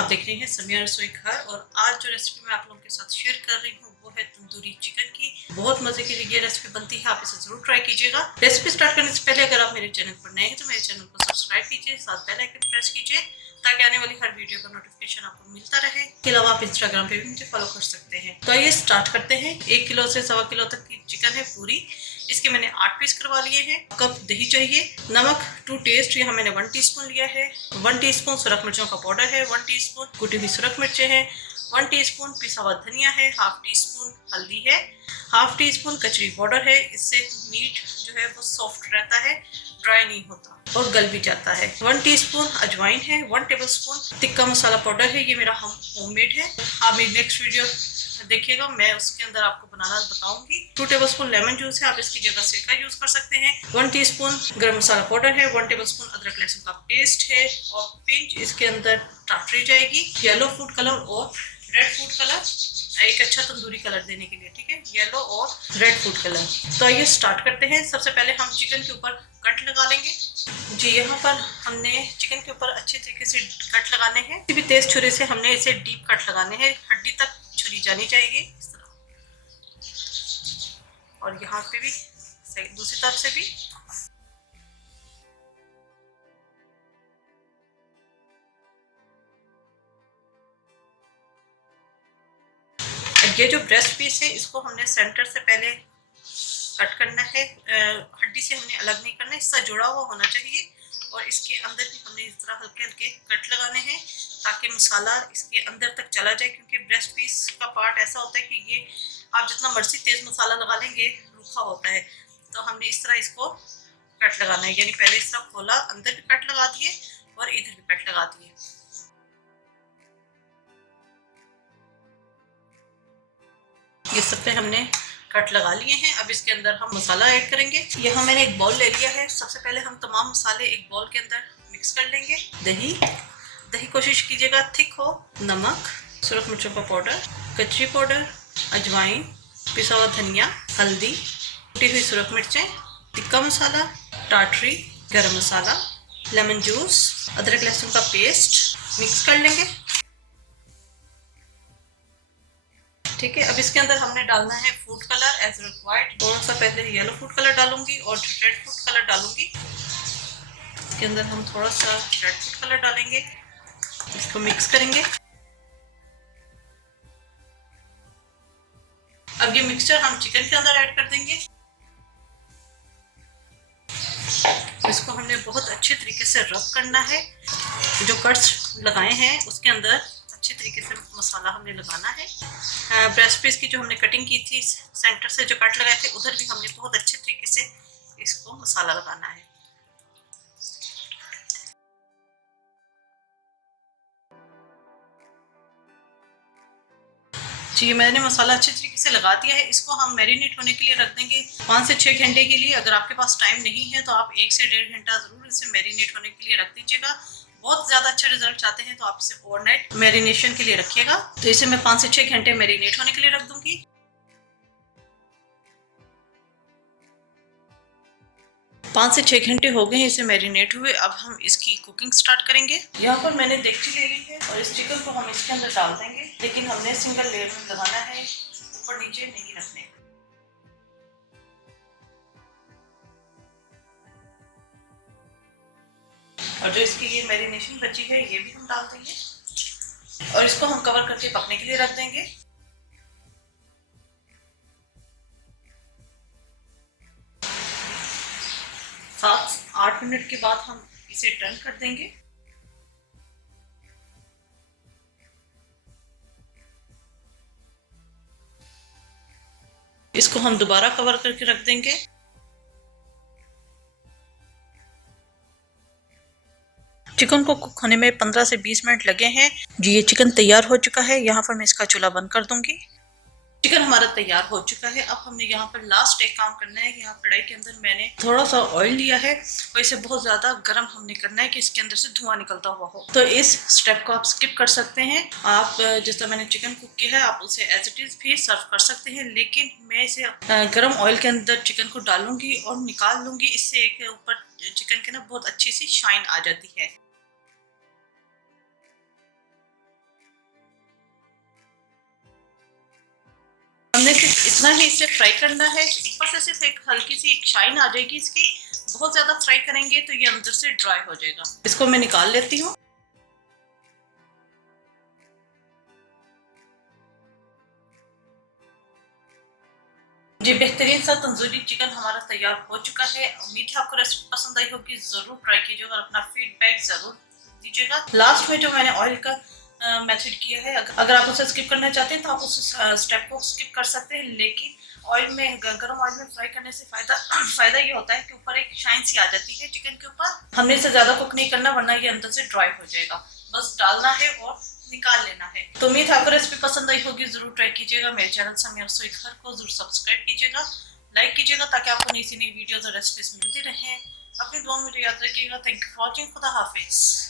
आप देख रहे हैं समिया रसोई घर। और आज जो रेसिपी मैं आप लोगों के साथ शेयर कर रही हूँ वो है तंदूरी चिकन की। बहुत मजे की ये रेसिपी बनती है, आप इसे जरूर ट्राई कीजिएगा। रेसिपी स्टार्ट करने से पहले अगर आप मेरे चैनल पर नए हैं तो मेरे चैनल को सब्सक्राइब कीजिए, साथ बेल आइकन प्रेस कीजिए ताकि आने वाली हर वीडियो का नोटिफिकेशन आपको मिलता रहे। इसके अलावा आप इंस्टाग्राम पे भी मुझे फॉलो कर सकते हैं। तो आइए स्टार्ट करते हैं। 1 किलो से 1.25 किलो तक की चिकन है पूरी। इसके मैंने 8 पीस करवा लिए हैं। कप दही चाहिए। नमक टू टेस्ट, यहाँ मैंने 1 टीस्पून लिया है। 1 टीस्पून सुरख मिर्चों का पाउडर है। 1 टीस्पून कुटी हुई सुरख मिर्चें हैं। 1 टीस्पून पिसा हुआ धनिया है। हाफ टीस्पून हल्दी है। हाफ टीस्पून कचरी पाउडर है। इससे मीट जो है वो सॉफ्ट रहता है, ड्राई नहीं होता और गल भी जाता है। 1 टीस्पून अजवाइन है। 1 टेबलस्पून टिक्का मसाला पाउडर है, ये मेरा होममेड है। आप मेरी नेक्स्ट वीडियो देखिएगा, मैं उसके अंदर आपको बनाना बताऊंगी। 2 टेबलस्पून लेमन जूस है, आप इसकी जगह सिरका यूज कर सकते हैं। 1 टीस्पून गरम मसाला पाउडर है। 1 टेबलस्पून अदरक लहसुन का पेस्ट है और पिंच इसके अंदर टाटरी जाएगी। येलो फूड कलर और रेड फूड कलर, एक अच्छा तंदूरी कलर देने के लिए, ठीक है, येलो और रेड फूड कलर। तो आइए स्टार्ट करते हैं। सबसे पहले हम चिकन के ऊपर कट लगा लेंगे। जी, यहाँ पर हमने चिकन के ऊपर अच्छे तरीके से कट लगाने हैं। किसी भी तेज छुरी से हमने इसे डीप कट लगाने हैं, हड्डी तक छुरी जानी चाहिए इस तरह। और यहाँ पे भी सही, दूसरी तरफ से भी। ये जो ब्रेस्ट पीस है इसको हमने सेंटर से पहले कट करना है। हड्डी से हमने अलग नहीं करना, इससे जुड़ा हुआ होना चाहिए। और इसके अंदर भी हमने इस तरह हल्के हल्के कट लगाने हैं ताकि मसाला इसके अंदर तक चला जाए, क्योंकि ब्रेस्ट पीस का पार्ट ऐसा होता है कि ये आप जितना मर्जी तेज मसाला लगा लेंगे रूखा होता है। तो हमने इस तरह इसको कट लगाना है, यानी पहले इस तरह खोला, अंदर भी कट लगा दिए और इधर भी कट लगा दिए। ये सब पे हमने कट लगा लिए हैं। अब इसके अंदर हम मसाला ऐड करेंगे। यहाँ मैंने एक बाउल ले लिया है। सबसे पहले हम तमाम मसाले एक बाउल के अंदर मिक्स कर लेंगे। दही कोशिश कीजिएगा थिक हो। नमक, सुरख मिर्चों का पाउडर, कचरी पाउडर, अजवाइन, पिसा हुआ धनिया, हल्दी, कुटी हुई सुरख मिर्चें, टिक्का मसाला, टाटरी, गरम मसाला, लेमन जूस, अदरक लहसुन का पेस्ट मिक्स कर लेंगे। ठीक है, अब इसके अंदर हमने डालना है फूड कलर एज रिक्वायर्ड। थोड़ा सा पहले येलो फूड कलर डालूंगी और रेड फूड कलर डालूंगी। इसके अंदर हम थोड़ा सा रेड फूड कलर डालेंगे, इसको मिक्स करेंगे। अब ये मिक्सचर हम चिकन के अंदर ऐड कर देंगे। इसको हमने बहुत अच्छे तरीके से रब करना है। जो कट्स लगाए हैं उसके अंदर अच्छे तरीके से मसाला हमने लगाना है। ब्रेस्ट पीस की जो हमने कटिंग की थी, सेंटर से जो कट लगाए थे उधर भी हमने बहुत अच्छे तरीके से इसको मसाला लगाना है। जी, मैंने मसाला अच्छे तरीके से लगा दिया है। इसको हम मैरिनेट होने के लिए रख देंगे 5 से 6 घंटे के लिए। अगर आपके पास टाइम नहीं है तो आप 1 से 1.5 घंटा जरूर इसे मैरिनेट होने के लिए रख दीजिएगा। बहुत ज़्यादा अच्छा रिजल्ट चाहते हैं तो आप इसे ओवरनाइट मैरिनेशन के लिए रखिएगा। तो इसे मैं 5 से 6 घंटे मैरिनेट होने के लिए रख दूंगी। 5 से 6 घंटे हो गए हैं इसे मैरिनेट हुए। अब हम इसकी कुकिंग स्टार्ट करेंगे। यहाँ पर मैंने देगची ले ली है और इस चिकन को हम इसके अंदर डाल देंगे, लेकिन हमने सिंगल लेयर में लगाना है, ऊपर नीचे नहीं रखने। और जो इसकी ये मैरिनेशन बची है ये भी हम डाल देंगे और इसको हम कवर करके पकने के लिए रख देंगे। 7-8 मिनट के बाद हम इसे टर्न कर देंगे। इसको हम दोबारा कवर करके रख देंगे। चिकन को कुक होने में 15 से 20 मिनट लगे हैं। जी, ये चिकन तैयार हो चुका है। यहाँ पर मैं इसका चूल्हा बंद कर दूंगी। चिकन हमारा तैयार हो चुका है। अब हमने यहाँ पर लास्ट एक काम करना है। यहाँ कढ़ाई के अंदर मैंने थोड़ा सा ऑयल लिया है और इसे बहुत ज्यादा गर्म हमने करना है कि इसके अंदर से धुआं निकलता हुआ हो। तो इस स्टेप को आप स्किप कर सकते हैं। आप जिस तरह मैंने चिकन कुक किया है आप उसे एज इट इज भी सर्व कर सकते हैं, लेकिन मैं इसे गर्म ऑयल के अंदर चिकन को डालूंगी और निकाल लूंगी। इससे एक ऊपर चिकन के ना बहुत अच्छी सी शाइन आ जाती है। सिर्फ इतना ही इसे फ्राई करना है। ऊपर से सिर्फ एक हल्की सी एक शाइन आ जाएगी इसकी। बहुत ज़्यादा फ्राई करेंगे तो ये अंदर से ड्राई हो जाएगा। इसको मैं निकाल लेती हूँ। जी, बेहतरीन सा तंदूरी चिकन हमारा तैयार हो चुका है। उम्मीद है आपको रेसिपी पसंद आई होगी। ज़रूर ट्राई कीजिएगा और अपना फीडबैक ज़रूर दीजिएगा। लास्ट में जो मैंने ऑयल का मेथड किया है, अगर आप उसे स्किप करना चाहते हैं तो आप उस स्टेप को स्किप कर सकते हैं, लेकिन ऑयल में गर्म ऑयल में फ्राई करने से फ़ायदा ये होता है कि ऊपर एक शाइन सी आ जाती है चिकन के ऊपर। हमने इसे ज़्यादा कुक नहीं करना, वरना ये अंदर से ड्राई हो जाएगा। बस डालना है और निकाल लेना है। तो उम्मीद है आपको रेसिपी पसंद आई होगी। जरूर ट्राई कीजिएगा। मेरे चैनल समीर रसोई घर को जरूर सब्सक्राइब कीजिएगा, लाइक कीजिएगा, ताकि आपको नई सी नई वीडियोस और रेसिपीज मिलती रहें। अपनी दुआ में याद रखिएगा। Thank you for watching. खुदा हाफिज।